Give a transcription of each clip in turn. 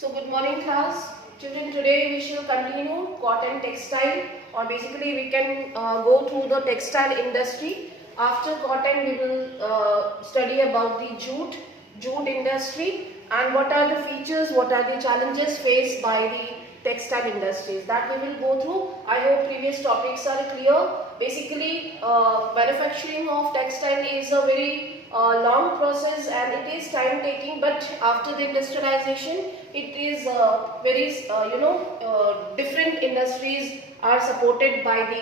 So good morning class. Children, today we shall continue cotton textile, or basically we can go through the textile industry. After cotton we will study about the jute industry, and what are the features, what are the challenges faced by the textile industries. That we will go through. I hope previous topics are clear. Basically manufacturing of textile is a very long process and it is time taking, but after the industrialization it is very different industries are supported by the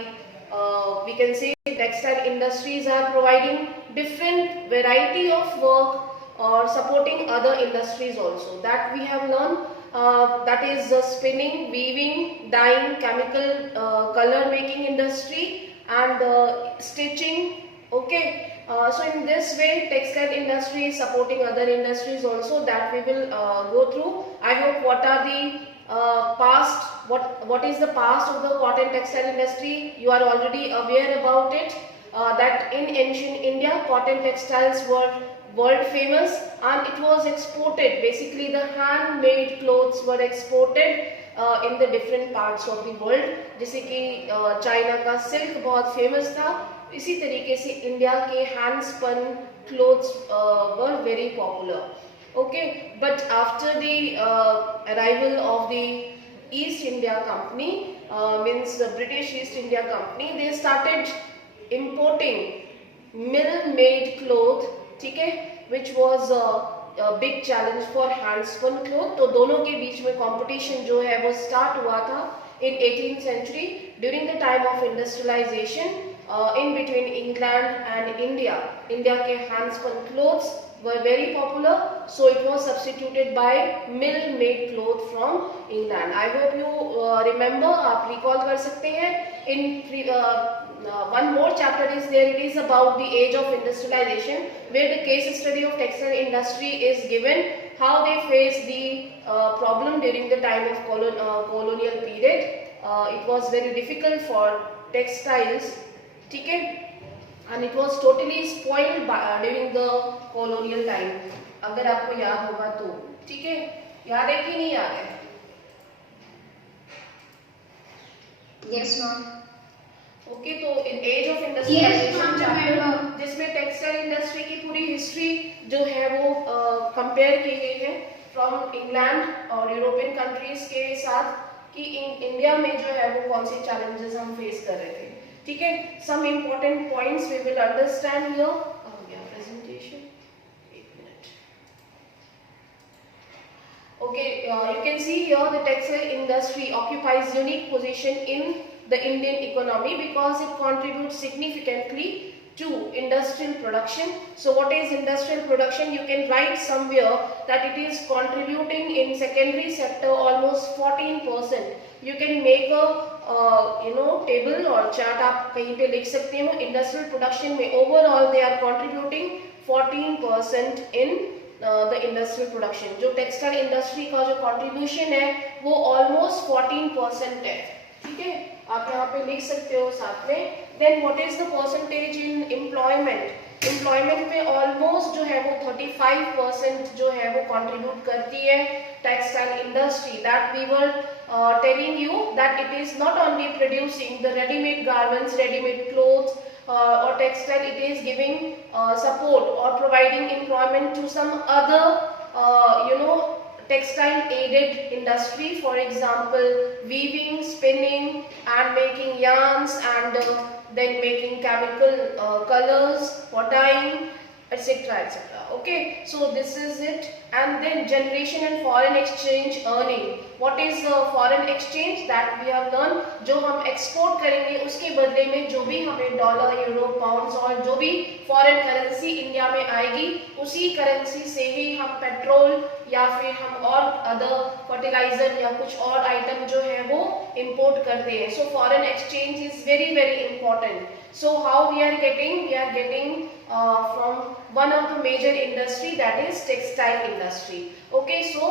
we can say textile industries are providing different variety of work or supporting other industries also, that we have learned. That is spinning, weaving, dyeing, chemical color making industry, and stitching. Okay, so in this way textile industry is supporting other industries also, that we will go through. I hope what are the past, what is the past of the cotton textile industry, you are already aware about it. That in ancient India cotton textiles were world famous and it was exported. Basically the handmade clothes were exported in the different parts of the world. जैसे कि China का silk बहुत famous था, इसी तरीके से India के hand spun clothes were very popular. Okay, but after the arrival of the East India Company, means the British East India Company, they started importing mill-made cloth, ठीक है, which was a big challenge for hand-spun cloth. तो दोनों के बीच में competition जो है वो start हुआ था in 18th century during the time of industrialization. In between England and India, India के hand-spun clothes were very popular, so it was substituted by mill-made cloth from England. I hope you remember, आप recall कर सकते हैं. In one more chapter is there, it is about the age of industrialization, where the case study of textile industry is given, how they faced the problem during the time of colonial period. It was very difficult for textiles, ठीक है, and it was totally spoiled during the colonial time. अगर आपको याद होगा तो, ठीक है, याद है कि नहीं याद है? Yes, ma'am. ओके, तो इन एज ऑफ इंडस्ट्रियलाइजेशन चैप्टर जिसमें टेक्सटाइल इंडस्ट्री की पूरी हिस्ट्री जो है वो कंपेयर की गई है फ्रॉम इंग्लैंड और यूरोपियन कंट्रीज के साथ, कि इंडिया में जो है वो कौन से चैलेंजेस हम फेस कर रहे थे. ठीक है, some important points we will understand here. हो गया प्रेजेंटेशन, एक minute. Okay, you can see here the textile industry occupies unique position in the Indian economy because it contributes significantly to industrial production. So what is industrial production? You can write somewhere that it is contributing in secondary sector almost 14%. You can make a table or chart आप कहीं पे लिख सकते हो. Industrial production में overall they are contributing 14% in the industrial production. जो textile industry का जो contribution है वो almost 14% है. ठीक है, आप यहाँ पे लिख सकते हो साथ में. Then what is the percentage in employment? Employment में almost जो है वो 35% जो है वो contribute करती है textile industry. That we were telling you that it is not only producing the ready-made garments, ready-made clothes or textile, it is giving support or providing employment to some other textile aided industry, for example weaving, spinning and making yarns, and then making chemical colors for dyeing, etc, etc. Okay, so this is it. And then generation and foreign exchange earning. What is foreign exchange? That we have learned, जो हम export करेंगे उसके बदले में जो भी हमें dollar, euro, pounds और जो भी फॉरेन करेंसी इंडिया में आएगी उसी करेंसी से ही हम पेट्रोल या फिर हम और अदर फर्टिलाइजर या कुछ और आइटम जो है वो इंपोर्ट करते हैं. So foreign exchange is very very important. So how we are getting from one of the major industry, that is textile industry. Okay, so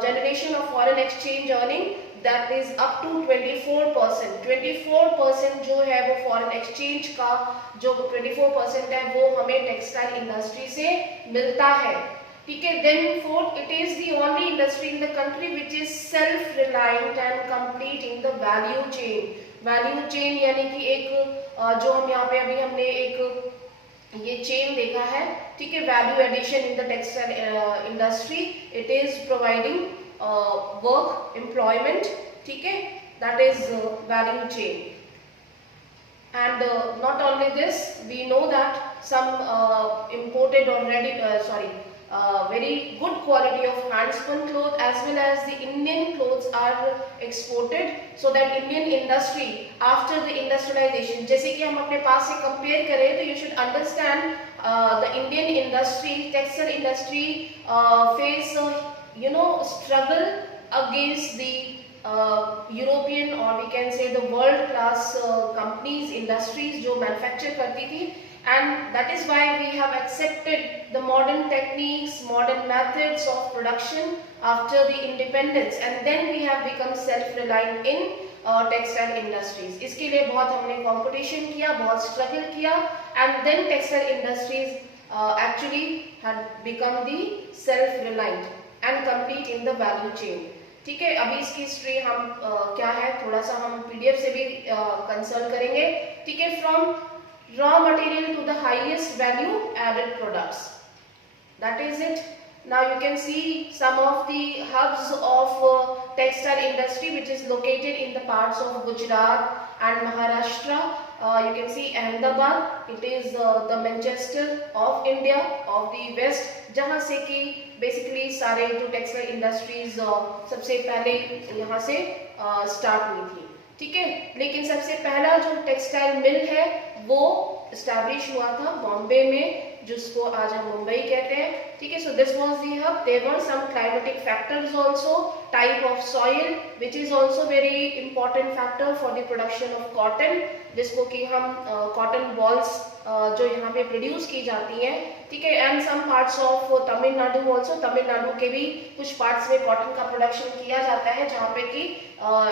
generation of foreign exchange earning, that is up to 24%. 24% जो है वो foreign exchange का जो 24% है वो हमें textile industry से मिलता है. ठीक है। Then fourth, it is the only industry in the country which is self reliant and complete in the value chain. Value chain यानी कि एक जो हम यहाँ पे अभी हमने एक ये चेन देखा है, ठीक है, value addition in the textile industry, it is providing work employment, ठीक है, that is value chain. And not only this, we know that some imported or very good quality of handspun cloth as well as the Indian clothes are exported, so that Indian industry after the industrialization, जैसे कि हम अपने पास से compare करें तो you should understand the Indian industry, textile industry face struggle against the European or we can say the world class companies, industries जो manufacture करती थी, and that is why we have accepted the modern techniques, modern methods of production after the independence, and then we have become self-reliant in textile industries. इसके लिए बहुत हमने competition किया, बहुत struggle किया, and then textile industries actually had become the self-reliant and complete in the value chain. ठीक है, अभी इसकी हिस्ट्री हम क्या है थोड़ा सा हम पीडीएफ से भी कंसल्ट करेंगे, ठीक है। From raw material to the highest value added products, that is it. Now you can see some of the hubs of textile industry which is located in the parts of Gujarat and Maharashtra. You can see Ahmedabad, it is the Manchester of India, of the West, जहाँ से कि basically सारे जो textile industries सबसे पहले यहाँ से start हुई थी, ठीक है। लेकिन सबसे पहला जो टेक्सटाइल मिल है वो एस्टैब्लिश हुआ था बॉम्बे में, जिसको आज हम मुंबई कहते हैं, ठीक है। So this was the hub. There were some climatic factors also, type of soil which is also very important factor for the production of cotton, जिसको कि हम कॉटन बॉल्स जो यहाँ पे प्रोड्यूस की जाती हैं, ठीक है। And some parts of Tamil Nadu also, Tamil Nadu के भी कुछ पार्ट्स में कॉटन का प्रोडक्शन किया जाता है जहाँ पे कि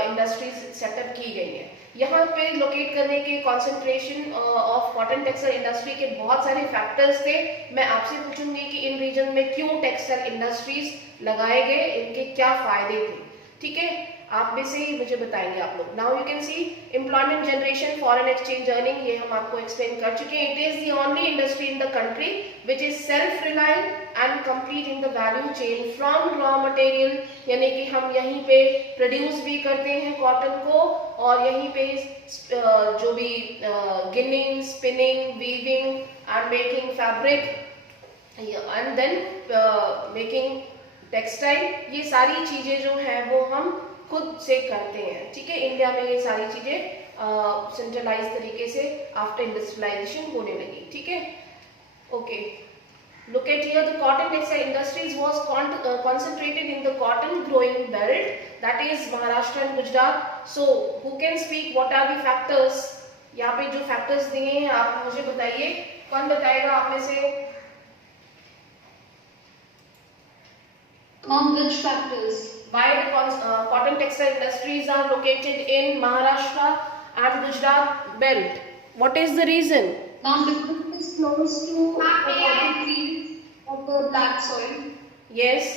इंडस्ट्रीज सेटअप की गई है। यहाँ पे लोकेट करने के concentration of cotton textile industry के बहुत सारे फैक्टर्स थे। मैं आपसे पूछूंगी कि इन रीजन में क्यों टेक्सटाइल इंडस्ट्रीज लगाए गए, इनके क्या फायदे थे, ठीक है। आप में से ही मुझे बताएंगे आप लोग। Now you can C employment generation, foreign exchange earning, ये हम आपको एक्सप्लेन कर चुके हैं। It is the only industry in the country which is self reliant and complete in the value chain from raw material, यानी कि हम यहीं पे प्रोड्यूस भी करते हैं कॉटन को, और यहीं पे जो भी ginning, spinning, weaving and making fabric and then making textile, ये सारी चीजें जो हैं वो हम खुद से करते हैं, ठीक है। इंडिया में ये सारी चीजें सेंट्रलाइज तरीके से आफ्टर इंडस्ट्रियलाइजेशन होने लगी, ठीक है। Okay, look at here, the cotton textile industries was concentrated in the cotton growing belt, that is Maharashtra and Gujarat. So who can speak what are the factors? यहाँ पे जो factors दिए हैं आप मुझे बताइए, कौन बताएगा आप में से? Among which factors? Why the cotton textile industries are located in Maharashtra and Gujarat belt? What is the reason? Ma'am, because it is close to the cotton fields of the black soil. Yes.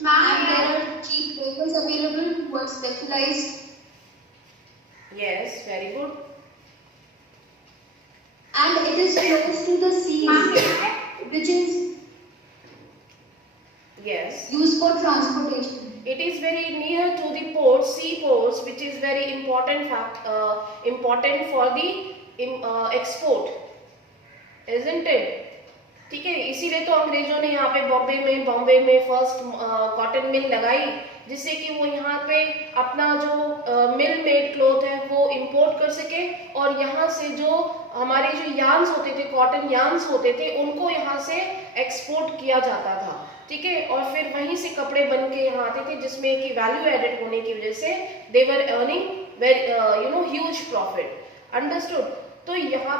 Ma'am, and there are cheap labors available who are specialized. Yes, very good. And it is close to the seas, which is Yes. used for transportation. It is very near to the ports, seaports, which is very important important for the export, isn't it? ठीक है, इसीलिए तो अंग्रेजों ने यहाँ पे बॉम्बे में first cotton mill लगाई, जिससे कि वो यहाँ पे अपना जो मिल मेड क्लॉथ है वो इंपोर्ट कर सके, और यहाँ से जो हमारे जो यार्न्स होते थे, कॉटन यार्न्स होते थे, उनको यहाँ से एक्सपोर्ट किया जाता था, ठीक है। और फिर वहीं से कपड़े बन के यहाँ आते थे, जिसमें कि वैल्यू एडेड होने की वजह से they were earning huge profit, understood. तो यहाँ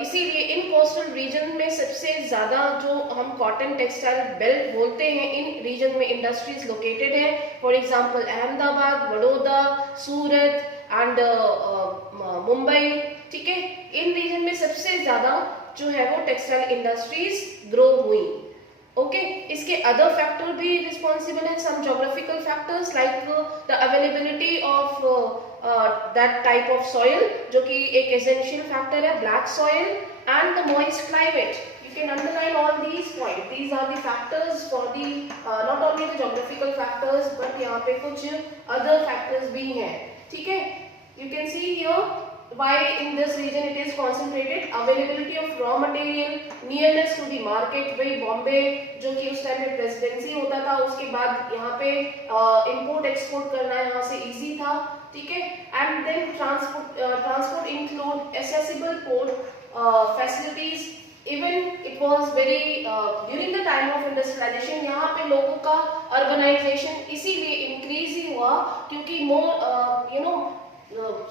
इसीलिए इन कोस्टल रीजन में सबसे ज्यादा जो हम कॉटन टेक्सटाइल बेल्ट बोलते हैं, इन रीजन में इंडस्ट्रीज लोकेटेड है। For example Ahmedabad, Vadodara, Surat and Mumbai, ठीक है। इन रीजन में सबसे ज्यादा जो है वो टेक्सटाइल इंडस्ट्रीज ग्रो हुई। ओके इसके अदर फैक्टर भी रिस्पॉन्सिबल है, some geographical factors like the availability of that type of soil जो कि एक एसेंशियल फैक्टर है, black soil, and the moist climate. You can underline all these points. These are the factors for the not only the geographical factors but यहाँ पे कुछ other factors भी हैं, ठीक है। You can see here why in this region it is concentrated, availability of raw material, nearness to the market। वही बॉम्बे जो कि उस टाइम में प्रेसिडेंसी होता था, उसके बाद यहाँ पे इंपोर्ट एक्सपोर्ट करना यहाँ से इजी था, ठीक है। And then transport include accessible port facilities. Even it was very during the time of industrialization, यहाँ पे लोगों का urbanization इसीलिए increase ही हुआ क्योंकि more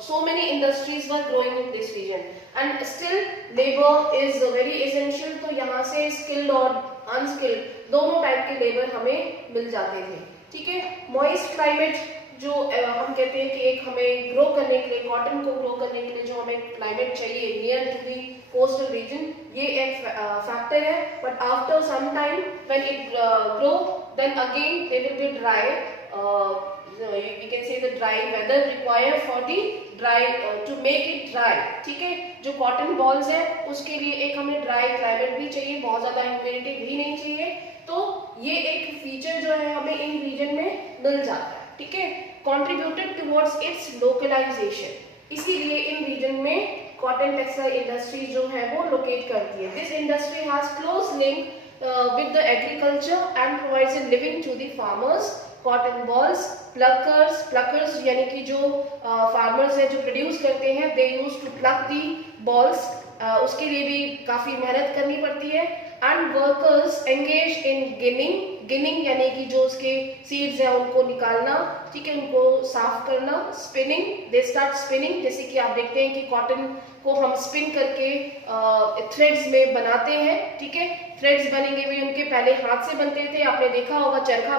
so many industries were growing in this region, and still labor is very essential। तो यहाँ से skilled और unskilled दोनों टाइप के लेबर हमें मिल जाते थे, ठीक है। moist climate जो हम कहते हैं कि एक हमें ग्रो करने के लिए, कॉटन को ग्रो करने के लिए जो हमें क्लाइमेट चाहिए near to the coastal region, ये एक फैक्टर है। But after some time when it grow then again they will be dry, you can say the dry weather required for the dry to make it dry, ठीक है। जो cotton balls है उसके लिए एक हमें ड्राई क्लाइमेट भी चाहिए, बहुत ज्यादा ह्यूमिडिटी भी नहीं चाहिए, तो ये एक फीचर जो है हमें इन रीजन में मिल जाता है, ठीक है। contributed towards its localization, इसीलिए इन रीजन में कॉटन टेक्सटाइल इंडस्ट्री जो है वो लोकेट करती है। This industry has close link with the agriculture and provides a living to the farmers। cotton balls, pluckers यानी कि जो farmers है जो produce करते हैं, they used to pluck the balls, उसके लिए भी काफी मेहनत करनी पड़ती है। and workers engaged in ginning यानी कि जो उसके सीड्स हैं उनको निकालना, ठीक है, उनको साफ करना। स्पिनिंग, दे स्टार्ट स्पिनिंग, जैसे कि आप देखते हैं कि कॉटन को हम स्पिन करके थ्रेड्स में बनाते हैं, ठीक है। थ्रेड्स बनेंगे भी उनके पहले हाथ से बनते थे, आपने देखा होगा चरखा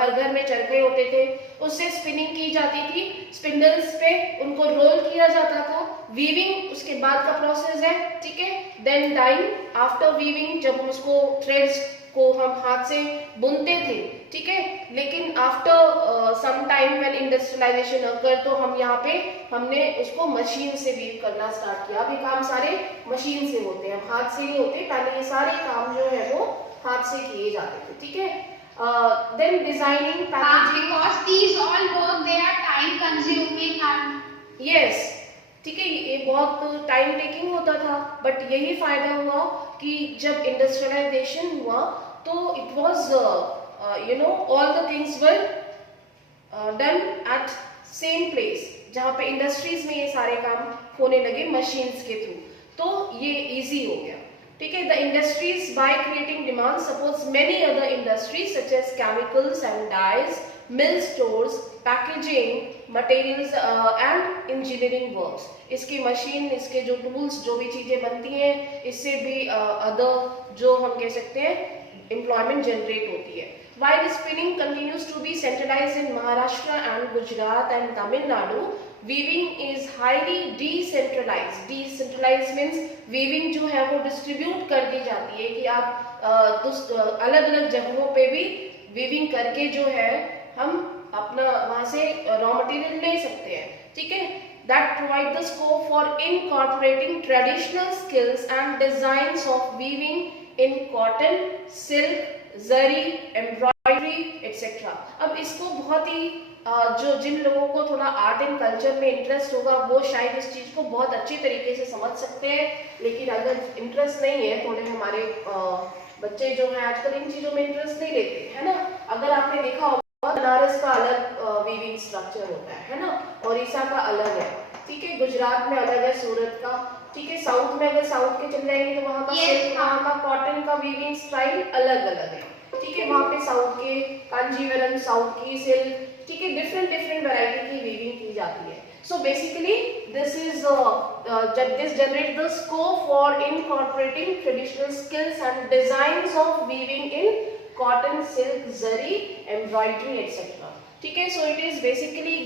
हर घर में चरखे होते थे, उससे स्पिनिंग की जाती थी, स्पिंडल्स पे उनको रोल किया जाता था। वीविंग उसके बाद का प्रोसेस है, ठीक है। देन डाइंग, आफ्टर वीविंग जब हम उसको थ्रेड्स को हम हाथ से बुनते थे, ठीक है। लेकिन after some time when industrialization occur तो हमने उसको मशीन से वीव करना स्टार्ट किया। अभी काम सारे मशीन से होते हैं, हाथ से नहीं होते। पहले ये सारे काम जो है वो हाथ से किए जाते थे, ठीक है। Then designing, packaging, because these all work they are time consuming and yes, ठीक है, ये बहुत टाइम टेकिंग होता था। बट यही फायदा हुआ कि जब इंडस्ट्रियलाइजेशन हुआ तो it was all the things were done at same place, जहाँ पे इंडस्ट्रीज में ये सारे काम होने लगे मशीन्स के थ्रू, तो ये इजी हो गया, ठीक है। The industries by creating demand supports many other industries such as chemicals and dyes, mill stores, packaging materials and engineering works. इसकी मशीन, इसके जो टूल्स, जो भी चीजें बनती हैं, इससे भी अदर जो हम कह सकते हैं एम्प्लॉयमेंट जनरेट होती है। While spinning continues to be centralized in Maharashtra and Gujarat and Tamil Nadu, weaving is highly decentralized. Decentralized means weaving जो है वो डिस्ट्रीब्यूट कर दी जाती है कि आप अलग अलग जगहों पे भी weaving करके जो है हम अपना वहां से रॉ मटेरियल ले सकते हैं, ठीक है। That provide the scope for incorporating traditional skills and designs of weaving in cotton, silk, zari, embroidery etcetera. अब इसको बहुत ही जिन लोगों को थोड़ा आर्ट एंड कल्चर में इंटरेस्ट होगा वो शायद इस चीज को बहुत अच्छी तरीके से समझ सकते हैं, लेकिन अगर इंटरेस्ट नहीं है, थोड़े हमारे बच्चे जो हैं आजकल इन चीजों में इंटरेस्ट नहीं लेते, है ना। अगर आपने देखा होगा बनारस का अलग वीविंग स्ट्रक्चर होता है ना, ओडिशा का अलग है, ठीक है, गुजरात में अलग है, सूरत का, ठीक है। साउथ में अगर साउथ के चले जाएंगे तो वहाँ का सिल्क, वहाँ का कॉटन का वीविंग स्टाइल अलग अलग है, ठीक है। वहाँ पे साउथ के कांजीवरम, साउथ की सिल्क, ठीक है, डिफरेंट वैरायटी की वीविंग की जाती है। So basically this generate the scope for incorporating traditional skills and designs of weaving in cotton, silk, zari, embroidery etcetera, ठीक है. So it is basically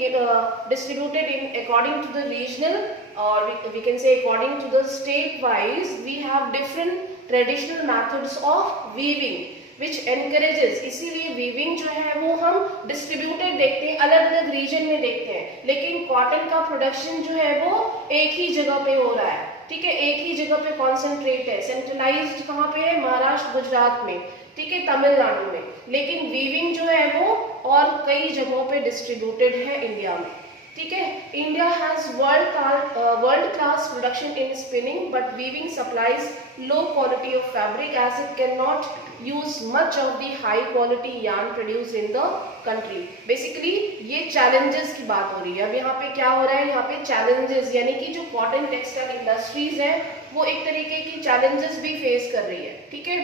distributed in according to the regional, or we can say according to the state wise. We have different traditional methods of weaving which encourages. इसीलिए weaving जो है वो हम distributed देखते हैं, अलग अलग region में देखते हैं, लेकिन कॉटन का प्रोडक्शन जो है वो एक ही जगह पे हो रहा है. ठीक है, एक ही जगह पे कॉन्सेंट्रेट है. सेंट्रलाइज्ड कहाँ पे है? महाराष्ट्र, गुजरात में. ठीक है, तमिलनाडु में. लेकिन वीविंग जो है वो और कई जगहों पे डिस्ट्रीब्यूटेड है इंडिया में. ठीक है. India has world class production in spinning, but weaving supplies low quality of fabric as it can not use much of the high quality yarn produce in the country. Basically ये challenges की बात हो रही है. अब यहाँ पे क्या हो रहा है? यहाँ पे चैलेंजेस यानी कि जो कॉटन टेक्सटाइल इंडस्ट्रीज है वो एक तरीके की चैलेंजेस भी फेस कर रही है. ठीक है,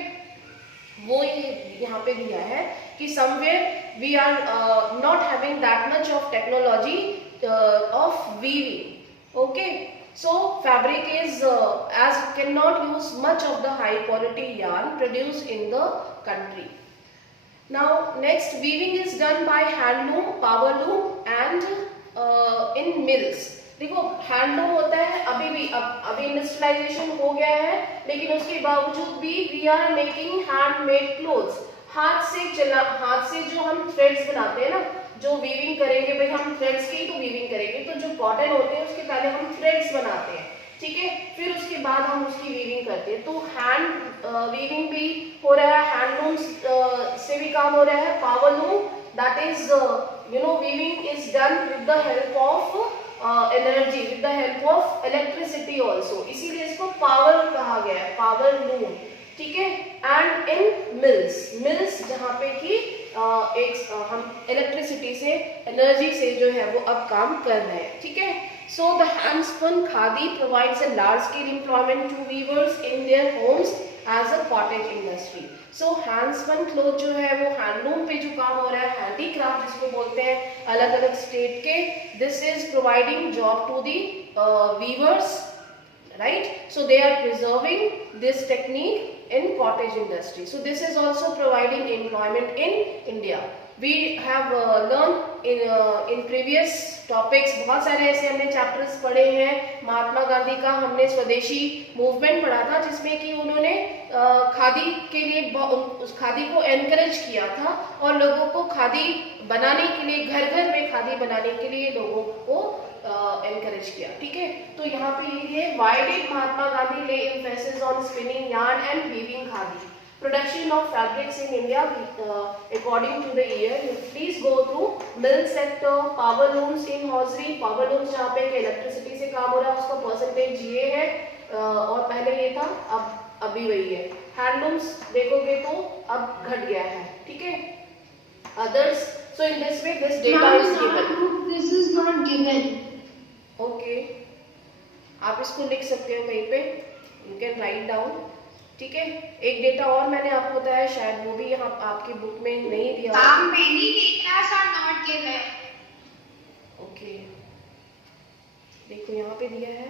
वो ये यहाँ पे दिया है कि somewhere we are not having that much of technology of weaving. Okay, so fabric is as it cannot use much of the high quality yarn produced in the country. Now next, weaving is done by handloom, power loom and in mills. देखो, handloom होता है अभी भी, अभी industrialisation हो गया है, लेकिन उसके बावजूद भी we are making handmade clothes. हाथ से जो हम थ्रेड्स बनाते हैं ना, जो वीविंग करेंगे भाई हम थ्रेड्स की तो वीविंग करेंगे, तो जो कॉटन होते हैं उसके पहले हम थ्रेड्स बनाते हैं. ठीक है, फिर उसके बाद हम उसकी वीविंग करते हैं. तो हैंड वीविंग भी हो रहा है, हैंडलूम से भी काम हो रहा है. Power loom, that is weaving is done with the help of energy, with the help of electricity also, इसीलिए इसको पावर कहा गया है, पावर लूम. ठीक है. एंड इन मिल्स जहाँ पे कि हम इलेक्ट्रिसिटी से, एनर्जी से जो है वो अब काम कर रहे हैं. ठीक है. So the handspun khadi provides a large scale employment to weavers in their homes as a cottage industry. So handspun cloth जो है वो हैंडलूम पे जो काम हो रहा है, हैंडीक्राफ्ट जिसको बोलते हैं अलग अलग स्टेट के, this is providing job to the weavers, right? So they are preserving this technique in cottage industry. So this is also providing employment in India. We have learned in previous topics, बहुत सारे ऐसे हमने chapters पढ़े हैं. महात्मा गांधी का हमने स्वदेशी movement पढ़ा था, जिसमें कि उन्होंने खादी के लिए उस खादी को एनकरेज किया था और लोगों को खादी बनाने के लिए, घर घर में खादी बनाने के लिए लोगों को एनकरेज किया. ठीक है. तो यहाँ पे ये है, why did Mahatma Gandhi lay emphasis on spinning yarn and weaving khadi, production of fabrics in India according to the year. Please go through mill sector, power looms in hosiery. Power looms जहाँ पे इलेक्ट्रिसिटी से काम हो रहा है उसका परसेंटेज ये है, और पहले ये था, अब अभी वही है. हैंडलूम्स देखोगे तो अब घट गया है. ठीक है. Others, so in this way this data is given. This is not given. Okay, आप इसको लिख सकते हो कहीं पे, यू कैन राइट डाउन. ठीक है. एक डेटा और मैंने आपको बताया, शायद वो भी यहाँ आपकी बुक में नहीं दिया. Many data are not given. Okay, देखो यहाँ पे दिया है,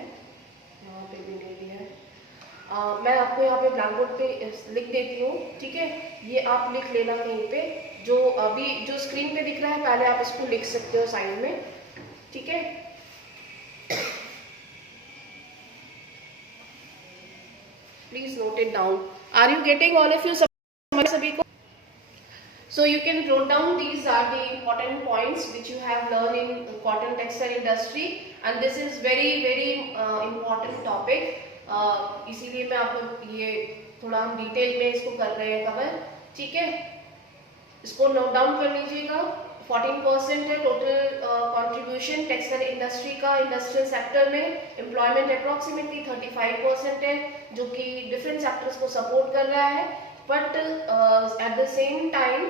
यहाँ पे भी नहीं दिया है. मैं आपको यहाँ पे ब्लैक बोर्ड पे लिख देती हूँ. ठीक है, ये आप लिख लेना कहीं पे, जो अभी जो स्क्रीन पे दिख रहा है पहले आप इसको लिख सकते हो साइड में. ठीक है. Please note it down. Are you getting all of you? सभी को. So you can note down, these are the important points which you have learned in cotton textile industry, and this is very important topic. इसीलिए मैं आपको ये थोड़ा हम detail में इसको कर रहे हैं कवर. ठीक है. इसको नोट डाउन कर लीजिएगा. 14% है टोटल कंट्रीब्यूशन टेक्सटाइल इंडस्ट्री का इंडस्ट्रियल सेक्टर में. एम्प्लॉयमेंट अप्रोक्सीमेटली 35% है, जो कि डिफरेंट सेक्टर्स को सपोर्ट कर रहा है. But at the same time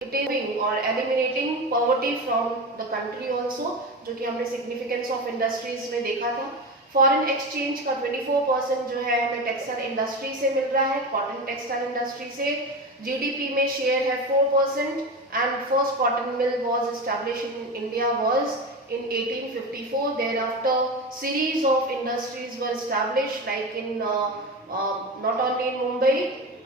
it is और eliminating poverty from the country also, जो कि हमने सिग्निफिकेंस ऑफ इंडस्ट्रीज में देखा था. फॉरेन एक्सचेंज का 24% जो है हमें टेक्सटाइल इंडस्ट्री से मिल रहा है, कॉटन टेक्सटाइल इंडस्ट्री से. जीडीपी में शेयर है 4%, and first cotton mill was established in India was in 1854. Thereafter series of industries were established, like in not only in Mumbai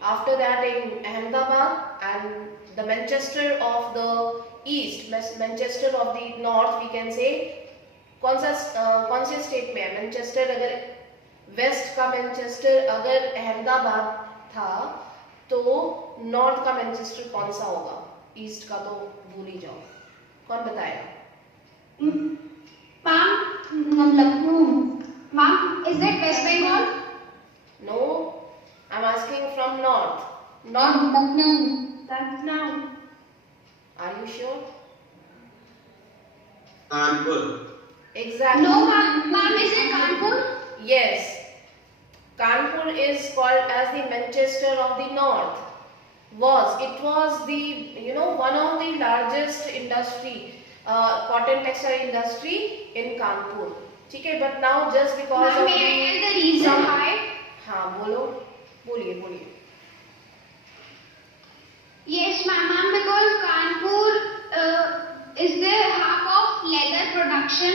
after that in Ahmedabad, and the Manchester of the east, Manchester of the north we can say. कौन से state में है Manchester? अगर waste का Manchester अगर अहमदाबाद था तो north का मैनचेस्टर कौन सा होगा? ईस्ट का तो भूल ही जाओ, कौन बताएगा? Ma'am Lucknow. Ma'am is it West Bengal? No, I am asking from north. Lucknow. Are you sure? Kanpur. Exactly. No, ma'am, is it Kanpur? Yes. Kanpur is called as the Manchester of the North. It was the, one of the largest industry, cotton textile industry in Kanpur. ठीक है, but now just because Ma'am, of may I tell the reason why? हाँ बोलिए. Yes, ma'am, because Kanpur is the hub of leather production.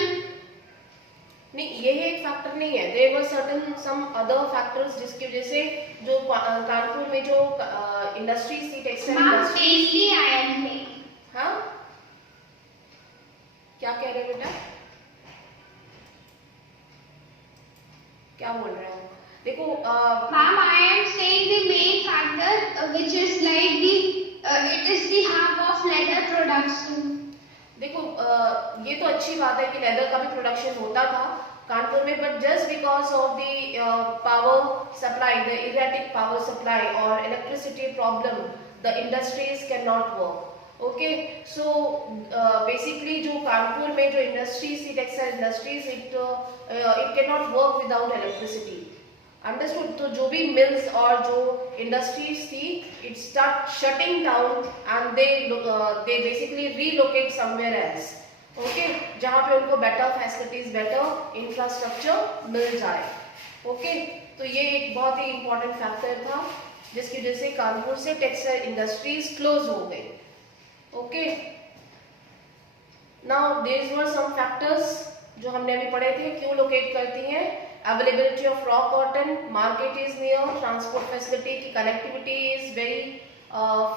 नहीं, ये एक factor नहीं है. There were certain some other factors जिसकी वजह से जो कानपुर में जो इंडस्ट्रीज थी, textile industry. Mainly I am saying. हाँ, क्या कह रहे हो बेटा? क्या बोल रहे हो? देखो Ma'am, I am saying the main factor which is like it is the hub of leather production. देखो ये तो अच्छी बात है कि लेदर का भी प्रोडक्शन होता था कानपुर में, but just because of the power supply, the erratic power supply और electricity problem, the industries can not work. Okay, so basically जो कानपुर में जो इंडस्ट्रीज थी, textile industries, it can not work without electricity. Understood? तो जो भी mills और जो इंडस्ट्रीज थी, it start shutting down and they basically relocate somewhere else. Okay, जहां पे उनको बेटर फैसिलिटीज, बेटर इंफ्रास्ट्रक्चर मिल जाए. ओके, तो ये एक बहुत ही इंपॉर्टेंट फैक्टर था जिसकी वजह से कानपुर से टेक्सटाइल इंडस्ट्रीज क्लोज हो गई. Okay, now there were some factors जो हमने अभी पढ़े थे. क्यों लोकेट करती हैं? Availability of raw cotton, market is near, transport facility की connectivity is very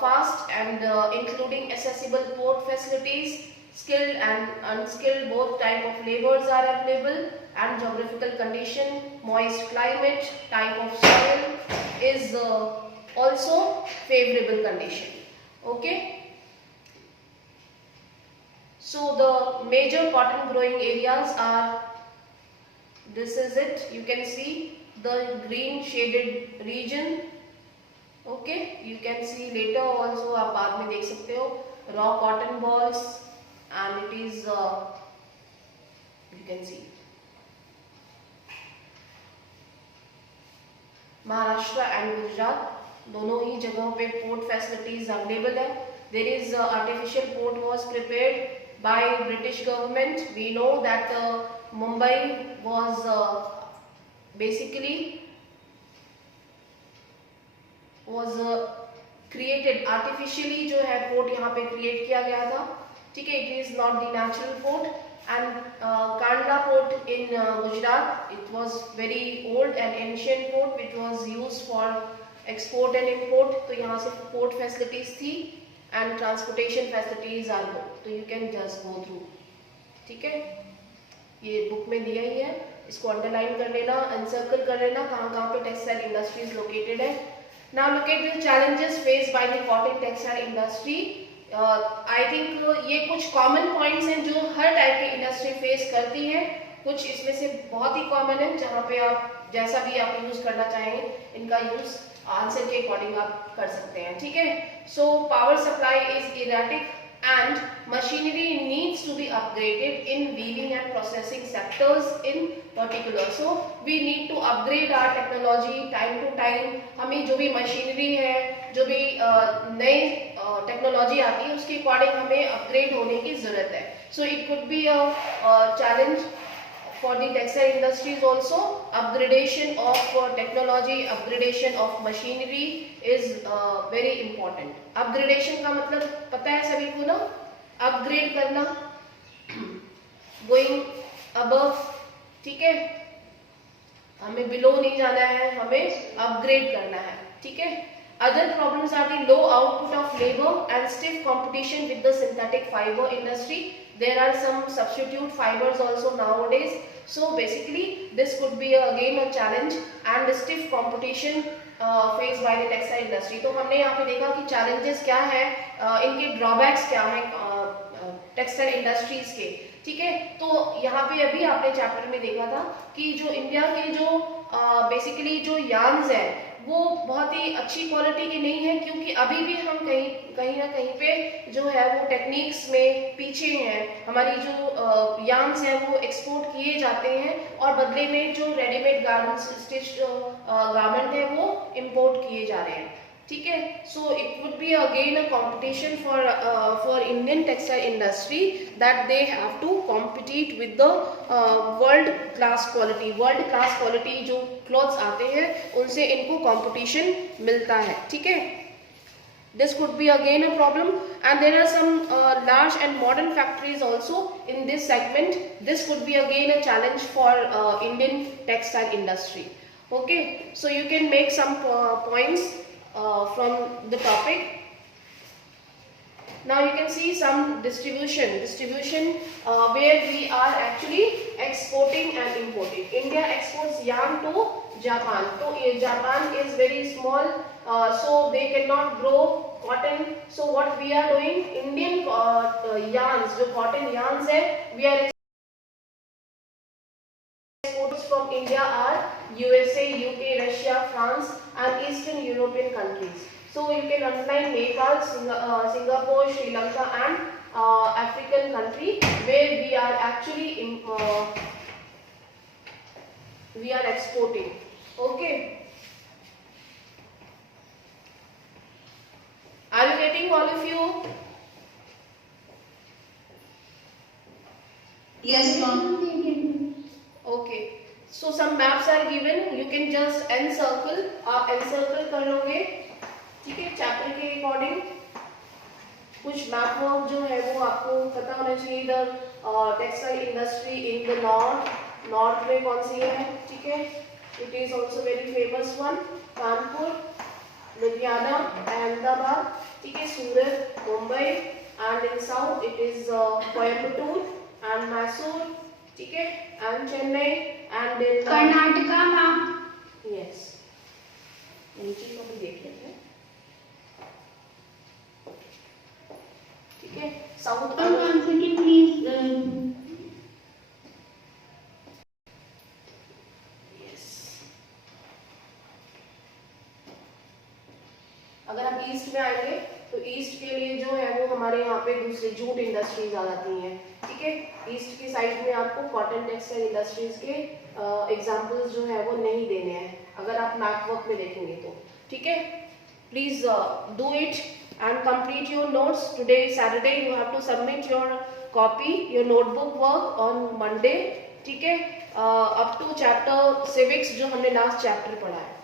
fast and including accessible port facilities, skilled and unskilled both type of laborers are available, and geographical condition, moist climate, type of soil is also favorable condition. Okay, so the major cotton growing areas are, this is it, you can see the green shaded region. Okay, you can see later also, आप बाद में देख सकते हो, raw cotton balls, and it is you can see Maharashtra and Gujarat दोनों ही जगहों पे पोर्ट फैसिलिटीज अवेलेबल है. There is artificial port was prepared by British government. We know that Mumbai was basically created artificially, जो है पोर्ट यहाँ पे create किया गया था. ठीक है, it is not the natural port. And Kandla port in Gujarat, it was very old and ancient port which was used for export and import. तो यहाँ से port facilities थी and transportation facilities are good, so you can just go through. ठीक है, ये book में दिया ही है, इसको अंडरलाइन कर लेना, एनसर्कल कर लेना कहाँ पे टेक्सटाइल इंडस्ट्रीज लोकेटेड है. Now look at the challenges faced by the cotton textile industry. I think ये कुछ कॉमन पॉइंट्स हैं जो हर टाइप की इंडस्ट्री फेस करती है. कुछ इसमें से बहुत ही कॉमन है जहाँ पे आप जैसा भी आप यूज करना चाहेंगे इनका यूज आंसर के अकॉर्डिंग आप कर सकते हैं. ठीक है, so power supply is erratic and machinery needs to be upgraded in weaving and processing sectors in particular. So we need to upgrade our technology time to time. हमें जो भी मशीनरी है, जो भी नई टेक्नोलॉजी आती है उसके अकॉर्डिंग हमें अपग्रेड होने की जरूरत है. So it could be a challenge for the textile industries also. Upgradation of technology, upgradation of machinery is very important. Upgradation का मतलब पता है सभी को ना, अपग्रेड करना, going above. ठीक है, हमें बिलो नहीं जाना है, हमें अपग्रेड करना है. ठीक है, Other problems are the low output of labor and stiff competition with the synthetic fiber industry. There are some substitute fibers also nowadays. So basically this could be again a challenge and stiff competition faced by the textile industry. तो हमने यहाँ पे देखा कि challenges क्या है, इनके drawbacks क्या है टेक्सटाइल इंडस्ट्रीज के, ठीक है। तो यहाँ पे अभी आपने चैप्टर में देखा था कि जो इंडिया के जो बेसिकली जो यार्न्स है वो बहुत ही अच्छी क्वालिटी के नहीं है, क्योंकि अभी भी हम कहीं ना कहीं पे जो है वो टेक्निक्स में पीछे हैं। हमारी जो यार्न्स हैं वो एक्सपोर्ट किए जाते हैं और बदले में जो रेडीमेड गारमेंट्स स्टिच गारमेंट है वो इंपोर्ट किए जा रहे हैं, ठीक है। So it would be again a competition for Indian textile industry that they have to compete with the world class quality जो क्लॉथ्स आते हैं उनसे इनको कंपटीशन मिलता है, ठीक है। This could be again a problem, and there are some large and modern factories also in this segment. This could be again a challenge for Indian textile industry. Okay, so you can make some points from the topic. Now you can see some distribution where we are actually exporting and importing. India exports yarn to Japan. So Japan is very small, so they cannot grow cotton. So what we are doing, Indian yarns, जो cotton yarns है, we are exports from India are USA, UK, Russia, France and Eastern European countries. So you can underline Nepal, Singapore, Sri Lanka and African country where we are actually we are exporting. Okay. Are you getting all of you? Yes, ma'am. Okay. So some maps are given. You can just encircle. आप encircle कर लोगे, ठीक है। Chapter के according कुछ map work जो है वो आपको पता होना चाहिए। इधर textile industry in the north में कौन सी है, ठीक है। It is also very famous one, Kanpur, Ludhiana, Ahmedabad, ठीक है, Surat, Mumbai and in south it is Coimbatore and Mysore, ठीक है, and Chennai and in Karnataka ma'am. Yes, नीचे को भी देख लेते हैं, ठीक है। South please. अगर आप ईस्ट में आएंगे तो ईस्ट के लिए जो है वो हमारे यहाँ पे दूसरी जूट इंडस्ट्रीज आ जाती हैं, ठीक है। ईस्ट की साइड में आपको कॉटन टेक्सटाइल इंडस्ट्रीज के एग्जांपल्स जो है वो नहीं देने हैं अगर आप मैप वर्क में देखेंगे तो, ठीक है। Please do it and complete your notes. Today Saturday you have to submit your copy, your notebook work on Monday, ठीक है। up to chapter civics जो हमने last chapter पढ़ा है।